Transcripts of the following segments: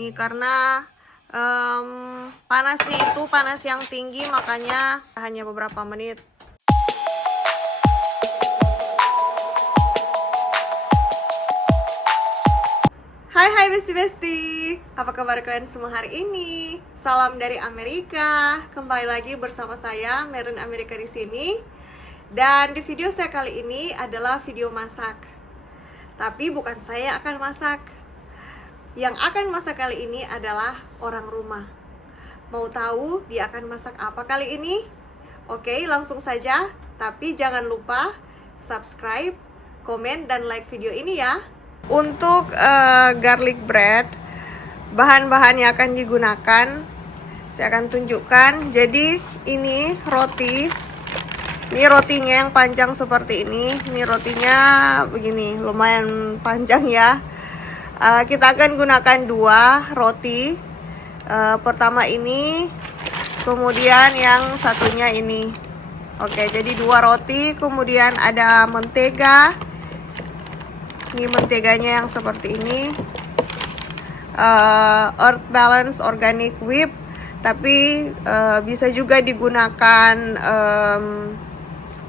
Ini karena panasnya itu panas yang tinggi, makanya hanya beberapa menit. Hai besti-besti, apa kabar kalian semua hari ini? Salam dari Amerika. Kembali lagi bersama saya Merin Amerika di sini. Dan di video saya kali ini adalah video masak. Tapi bukan saya akan masak. Yang akan masak kali ini adalah orang rumah. Mau tahu dia akan masak apa kali ini? Oke, langsung saja. Tapi jangan lupa subscribe, komen, dan like video ini ya. Untuk garlic bread, bahan-bahan yang akan digunakan saya akan tunjukkan. Jadi ini roti. Ini rotinya yang panjang seperti ini. Ini rotinya begini, lumayan panjang ya. Kita akan gunakan 2 roti. Pertama ini, kemudian yang satunya ini. Oke, jadi 2 roti, kemudian ada mentega. Ini menteganya yang seperti ini, Earth Balance Organic Whip, tapi bisa juga digunakan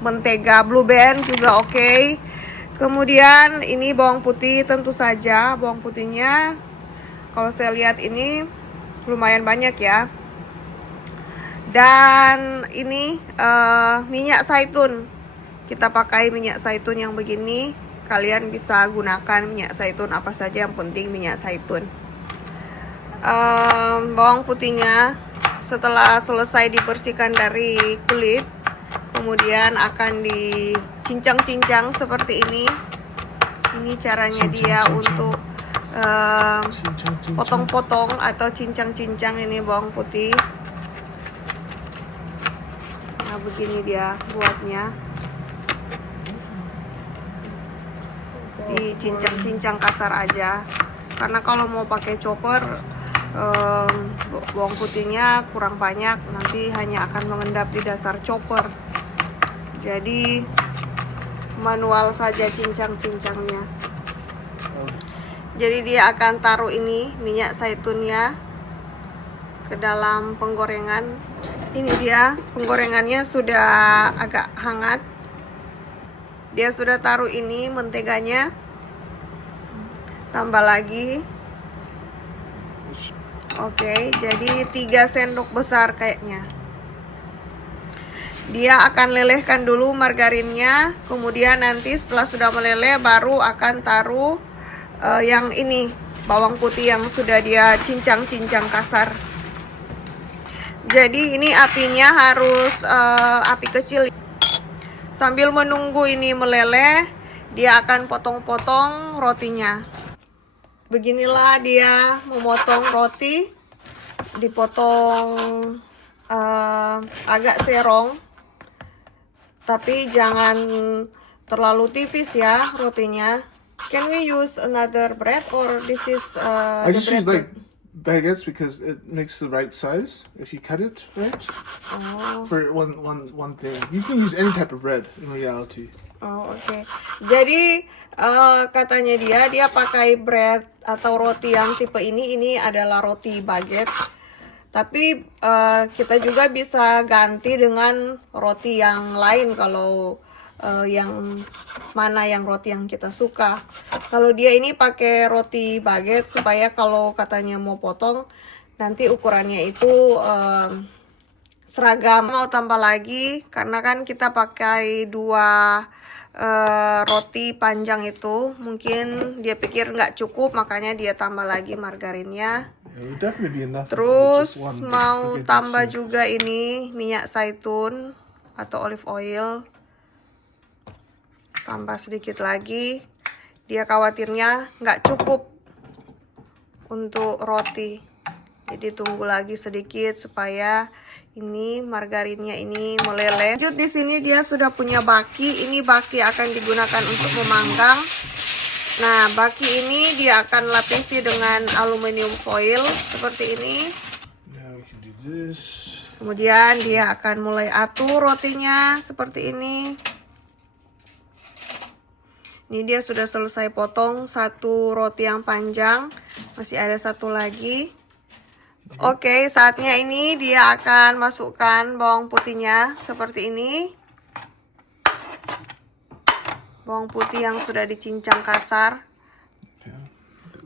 mentega Blue Band juga oke. Kemudian ini bawang putih, tentu saja bawang putihnya kalau saya lihat ini lumayan banyak ya. Dan ini minyak zaitun, kita pakai minyak zaitun yang begini. Kalian bisa gunakan minyak zaitun apa saja, yang penting minyak zaitun. Bawang putihnya setelah selesai dibersihkan dari kulit, kemudian akan dicincang-cincang seperti ini. Ini caranya dia untuk potong-potong atau cincang-cincang ini bawang putih. Nah, begini dia buatnya. Dicincang-cincang kasar aja, karena kalau mau pakai chopper bawang putihnya kurang banyak, nanti hanya akan mengendap di dasar chopper. Jadi manual saja cincang-cincangnya. Jadi dia akan taruh ini minyak zaitunnya ke dalam penggorengan. Ini dia penggorengannya sudah agak hangat. Dia sudah taruh ini menteganya, tambah lagi. Oke, jadi 3 sendok besar kayaknya. Dia akan lelehkan dulu margarinnya, kemudian nanti setelah sudah meleleh baru akan taruh yang ini, bawang putih yang sudah dia cincang-cincang kasar. Jadi ini apinya harus api kecil. Sambil menunggu ini meleleh, dia akan potong-potong rotinya. Beginilah dia memotong roti. Dipotong agak serong, tapi jangan terlalu tipis ya rotinya. Can we use another bread or this is I just the use bread? like baguettes because it makes the right size if you cut it right. Oh. For one thing, you can use any type of bread in reality. Oh, oke. Jadi katanya dia pakai bread atau roti yang tipe ini. Ini adalah roti baguette. Tapi kita juga bisa ganti dengan roti yang lain kalau yang mana yang roti yang kita suka. Kalau dia ini pakai roti baguette supaya kalau katanya mau potong nanti ukurannya itu seragam. Mau tambah lagi karena kan kita pakai 2 roti panjang itu, mungkin dia pikir nggak cukup, makanya dia tambah lagi margarinnya. It would definitely be enough. Terus Just one mau baguette tambah soup. juga ini minyak zaitun atau olive oil, tambah sedikit lagi. Dia khawatirnya nggak cukup untuk roti, jadi tunggu lagi sedikit supaya ini margarinnya ini meleleh. Lanjut, di sini dia sudah punya baki. Ini baki akan digunakan untuk memanggang. Nah, baki ini dia akan lapisi dengan aluminium foil seperti ini. Now we can do this. Kemudian dia akan mulai atur rotinya seperti ini. Ini dia sudah selesai potong satu roti yang panjang. Masih ada satu lagi. Oke, saatnya ini dia akan masukkan bawang putihnya seperti ini. Bawang putih yang sudah dicincang kasar.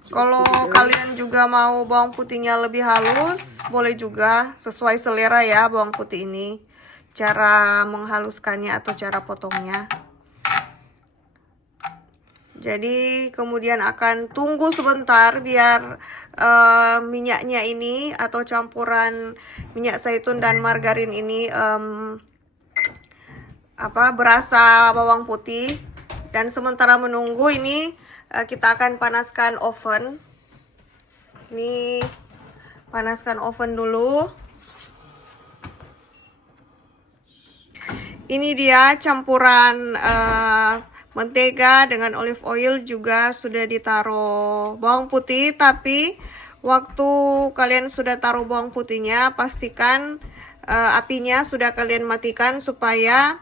Kalau kalian juga mau bawang putihnya lebih halus, boleh juga, sesuai selera ya bawang putih ini. Cara menghaluskannya atau cara potongnya. Jadi kemudian akan tunggu sebentar biar minyaknya ini atau campuran minyak zaitun dan margarin ini berasa bawang putih. Dan sementara menunggu ini kita akan panaskan oven. Ini panaskan oven dulu. Ini dia campuran mentega dengan olive oil, juga sudah ditaruh bawang putih. Tapi waktu kalian sudah taruh bawang putihnya, pastikan apinya sudah kalian matikan supaya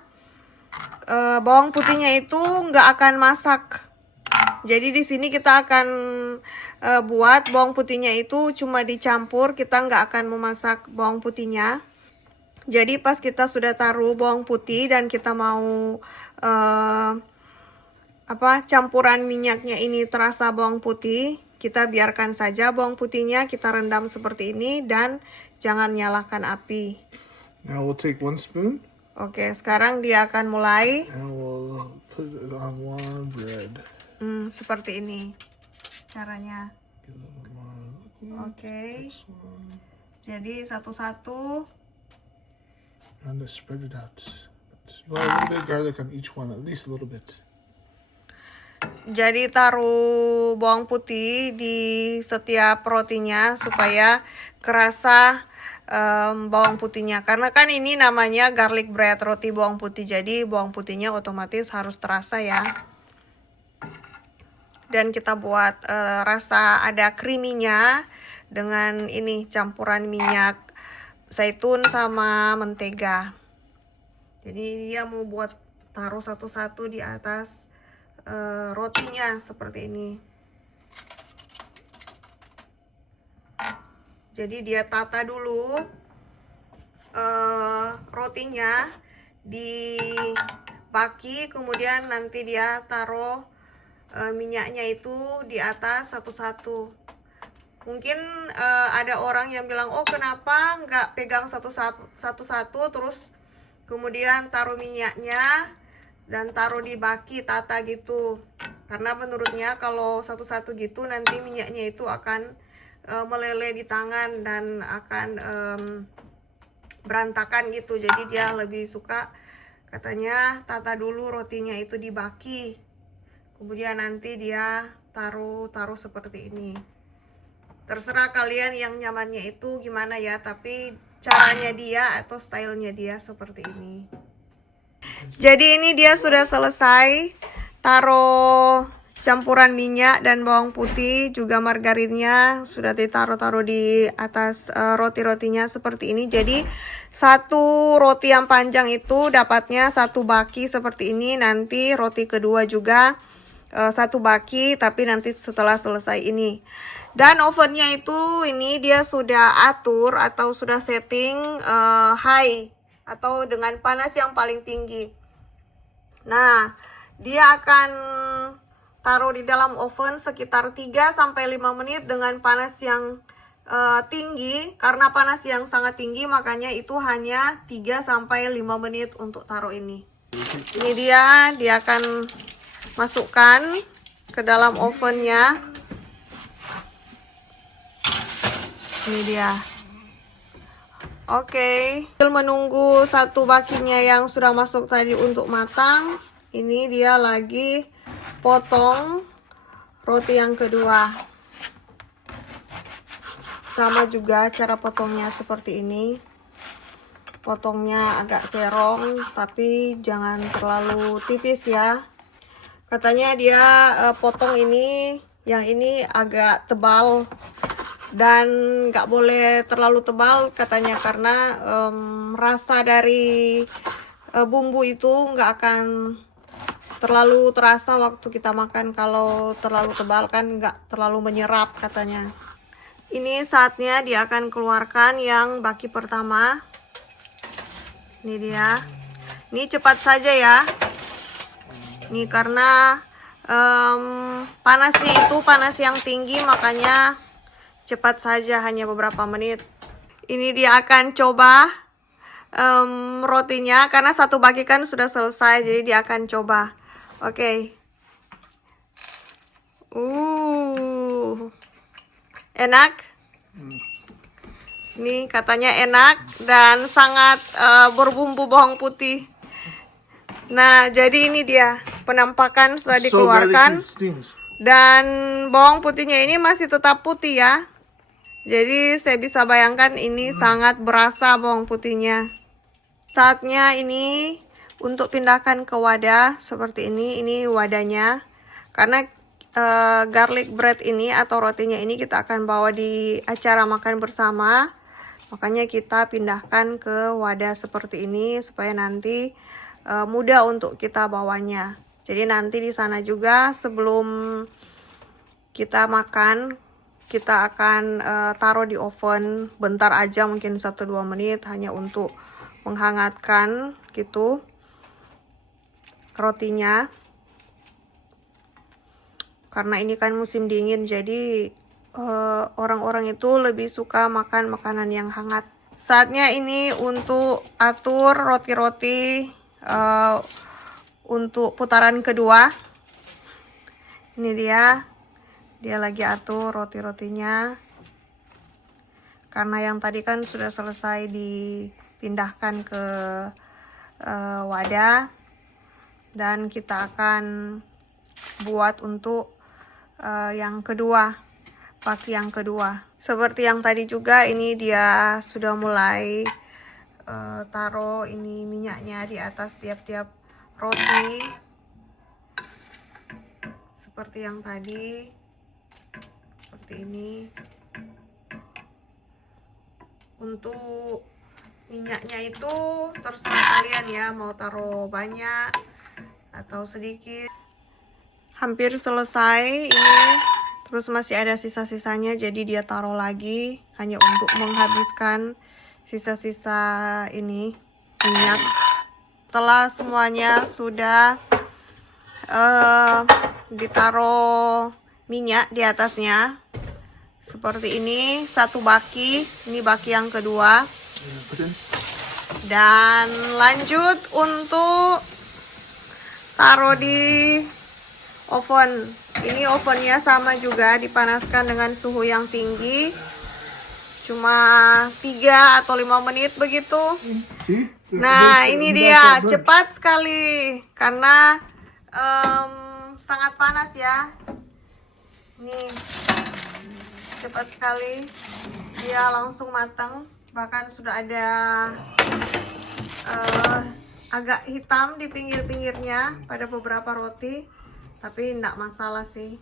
bawang putihnya itu nggak akan masak. Jadi di sini kita akan buat bawang putihnya itu cuma dicampur, kita nggak akan memasak bawang putihnya. Jadi pas kita sudah taruh bawang putih dan kita mau campuran minyaknya ini terasa bawang putih, kita biarkan saja bawang putihnya, kita rendam seperti ini dan jangan nyalakan api. Now we'll take 1 spoon. Oke, sekarang dia akan mulai. And we'll put it on warm bread. Seperti ini caranya. Give it a little more. Oke. This one. Jadi satu-satu. And to spread it out. You want a little bit of garlic on each one, at least a little bit. Jadi taruh bawang putih di setiap rotinya supaya kerasa bawang putihnya. Karena kan ini namanya garlic bread, roti bawang putih. Jadi bawang putihnya otomatis harus terasa ya. Dan kita buat rasa ada creamy-nya dengan ini campuran minyak zaitun sama mentega. Jadi dia mau buat taruh satu-satu di atas rotinya seperti ini. Jadi dia tata dulu rotinya dibaki, kemudian nanti dia taruh minyaknya itu di atas satu-satu. Mungkin ada orang yang bilang, oh kenapa nggak pegang satu-satu terus kemudian taruh minyaknya dan taruh di baki tata gitu. Karena menurutnya kalau satu-satu gitu nanti minyaknya itu akan meleleh di tangan dan akan berantakan gitu. Jadi dia lebih suka katanya tata dulu rotinya itu di baki. Kemudian nanti dia taruh seperti ini. Terserah kalian yang nyamannya itu gimana ya, tapi caranya dia atau stylenya dia seperti ini. Jadi ini dia sudah selesai. Taruh campuran minyak dan bawang putih, juga margarinnya sudah ditaruh di atas roti-rotinya seperti ini. Jadi satu roti yang panjang itu dapatnya satu baki seperti ini. Nanti roti kedua juga satu baki, tapi nanti setelah selesai ini. Dan ovennya itu ini dia sudah atur atau sudah setting high atau dengan panas yang paling tinggi. Nah, dia akan taruh di dalam oven sekitar 3-5 menit dengan panas yang tinggi. Karena panas yang sangat tinggi makanya itu hanya 3-5 menit untuk taruh ini. Ini dia akan masukkan ke dalam ovennya. Ini dia. Oke, menunggu satu bakinya yang sudah masuk tadi untuk matang. Ini dia lagi potong roti yang kedua. Sama juga cara potongnya seperti ini. Potongnya agak serong, tapi jangan terlalu tipis ya. Katanya dia potong ini, yang ini agak tebal. Dan nggak boleh terlalu tebal katanya, karena rasa dari bumbu itu nggak akan terlalu terasa waktu kita makan. Kalau terlalu tebal kan nggak terlalu menyerap katanya. Ini saatnya dia akan keluarkan yang baki pertama. Ini dia. Ini cepat saja ya. Ini karena panasnya itu panas yang tinggi, makanya cepat saja, hanya beberapa menit. Ini dia akan coba rotinya karena satu baki kan sudah selesai, jadi dia akan coba. Oke. Enak. Ini katanya enak dan sangat berbumbu bawang putih. Nah, jadi ini dia penampakan setelah dikeluarkan. Dan bawang putihnya ini masih tetap putih ya. Jadi saya bisa bayangkan ini sangat berasa bawang putihnya. Saatnya ini untuk pindahkan ke wadah seperti ini. Ini wadahnya. Karena garlic bread ini atau rotinya ini kita akan bawa di acara makan bersama. Makanya kita pindahkan ke wadah seperti ini supaya nanti mudah untuk kita bawanya. Jadi nanti di sana juga sebelum kita makan, kita akan taruh di oven bentar aja, mungkin 1-2 menit, hanya untuk menghangatkan gitu rotinya. Karena ini kan musim dingin, jadi orang-orang itu lebih suka makan makanan yang hangat. Saatnya ini untuk atur roti-roti untuk putaran kedua. Ini dia lagi atur roti-rotinya karena yang tadi kan sudah selesai dipindahkan ke wadah, dan kita akan buat untuk yang kedua, baki yang kedua. Seperti yang tadi juga, ini dia sudah mulai taruh ini minyaknya di atas tiap-tiap roti seperti yang tadi, seperti ini. Untuk minyaknya itu terserah kalian ya, mau taruh banyak atau sedikit. Hampir selesai ini, terus masih ada sisa-sisanya, jadi dia taruh lagi hanya untuk menghabiskan sisa-sisa ini minyak. Setelah semuanya sudah ditaruh minyak di atasnya seperti ini, satu baki, ini baki yang kedua, dan lanjut untuk taruh di oven. Ini ovennya sama juga, dipanaskan dengan suhu yang tinggi, cuma 3 atau 5 menit begitu. Nah, ini dia, cepat sekali karena sangat panas ya. Nih, cepat sekali, dia langsung matang. Bahkan sudah ada agak hitam di pinggir-pinggirnya pada beberapa roti, tapi enggak masalah sih.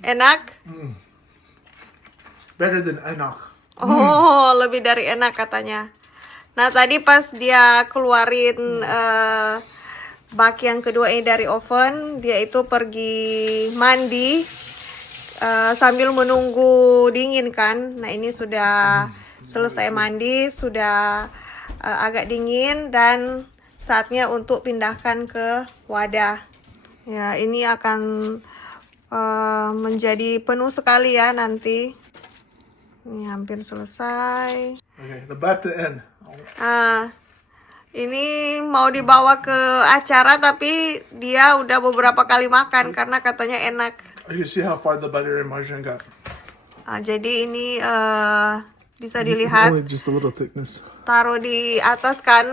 Enak? Better than enak. Oh, lebih dari enak katanya. Nah, tadi pas dia keluarin baki yang kedua ini dari oven, dia itu pergi mandi sambil menunggu dingin kan. Nah, ini sudah selesai mandi, sudah agak dingin, dan saatnya untuk pindahkan ke wadah. Ya, ini akan menjadi penuh sekali ya nanti. Ini hampir selesai. Okay, the back to end. Ini mau dibawa ke acara, tapi dia udah beberapa kali makan karena katanya enak. You see how far the butter and margarine got? Jadi ini bisa dilihat. Only just a little thickness. Taruh di atas kan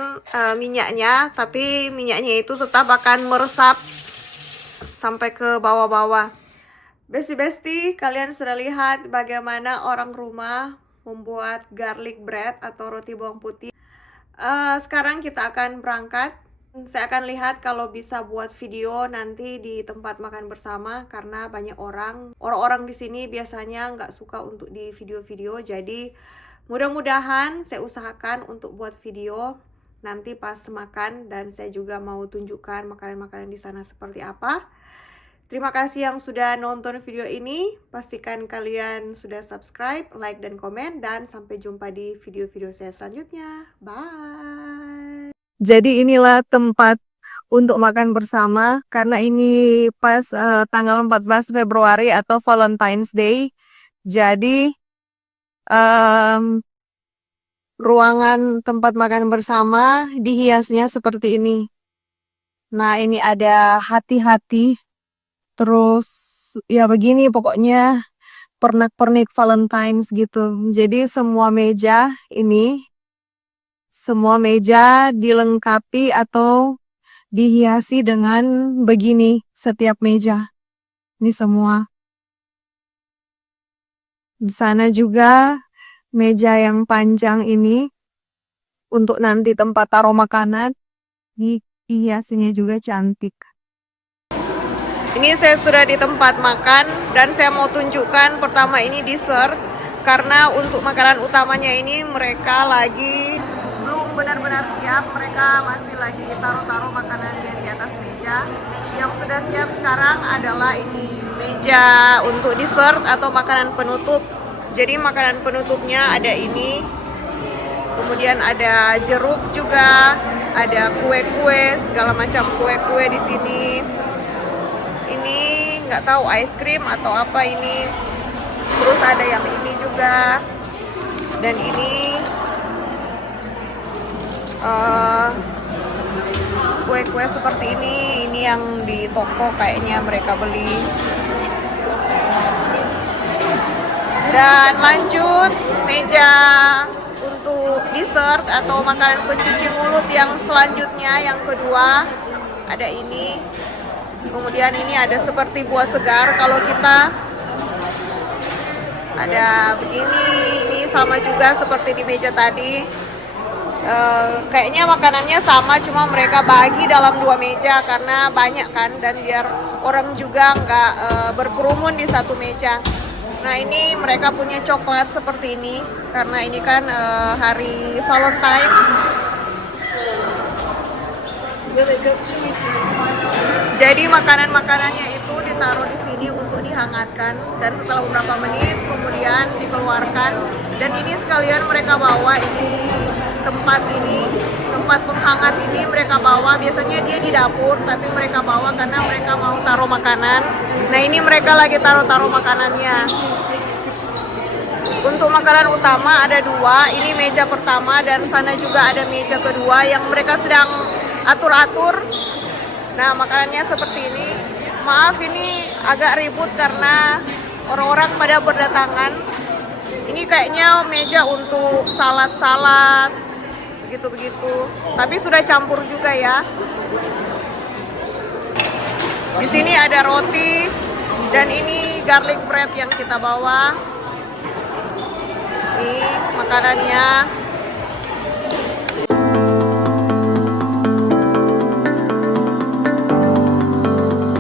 minyaknya, tapi minyaknya itu tetap akan meresap sampai ke bawah-bawah. Besti-besti, kalian sudah lihat bagaimana orang rumah membuat garlic bread atau roti bawang putih. Sekarang kita akan berangkat. Saya akan lihat kalau bisa buat video nanti di tempat makan bersama, karena banyak orang di sini biasanya nggak suka untuk di video-video. Jadi mudah-mudahan saya usahakan untuk buat video nanti pas makan, dan saya juga mau tunjukkan makanan-makanan di sana seperti apa. Terima kasih yang sudah nonton video ini. Pastikan kalian sudah subscribe, like, dan komen. Dan sampai jumpa di video-video saya selanjutnya. Bye! Jadi inilah tempat untuk makan bersama. Karena ini pas tanggal 14 Februari atau Valentine's Day. Jadi ruangan tempat makan bersama dihiasnya seperti ini. Nah, ini ada hati-hati. Terus ya begini pokoknya pernak-pernik Valentine's gitu. Jadi semua meja dilengkapi atau dihiasi dengan begini setiap meja. Ini semua. Di sana juga meja yang panjang ini untuk nanti tempat taruh makanan. Dihiasinya juga cantik. Ini saya sudah di tempat makan dan saya mau tunjukkan pertama ini dessert, karena untuk makanan utamanya ini mereka lagi belum benar-benar siap, mereka masih lagi taruh-taruh makanannya di atas meja. Yang sudah siap sekarang adalah ini meja untuk dessert atau makanan penutup. Jadi makanan penutupnya ada ini, kemudian ada jeruk juga, ada kue-kue, segala macam kue-kue di sini. Ini nggak tahu es krim atau apa ini. Terus ada yang ini juga, dan ini kue-kue seperti ini yang di toko kayaknya mereka beli. Dan lanjut meja untuk dessert atau makanan pencuci mulut yang selanjutnya, yang kedua ada ini. Kemudian ini ada seperti buah segar. Kalau kita ada begini, ini sama juga seperti di meja tadi. Kayaknya makanannya sama, cuma mereka bagi dalam dua meja karena banyak kan, dan biar orang juga nggak berkerumun di satu meja. Nah, ini mereka punya coklat seperti ini karena ini kan hari Valentine. Jadi makanan-makanannya itu ditaruh di sini untuk dihangatkan, dan setelah beberapa menit kemudian dikeluarkan. Dan ini sekalian mereka bawa tempat penghangat ini mereka bawa. Biasanya dia di dapur, tapi mereka bawa karena mereka mau taruh makanan. Nah, ini mereka lagi taruh makanannya. Untuk makanan utama ada dua, ini meja pertama dan sana juga ada meja kedua yang mereka sedang atur-atur. Nah, makanannya seperti ini. Maaf, ini agak ribut karena orang-orang pada berdatangan. Ini kayaknya meja untuk salad-salad, begitu-begitu. Tapi sudah campur juga ya. Di sini ada roti dan ini garlic bread yang kita bawa. Ini makanannya.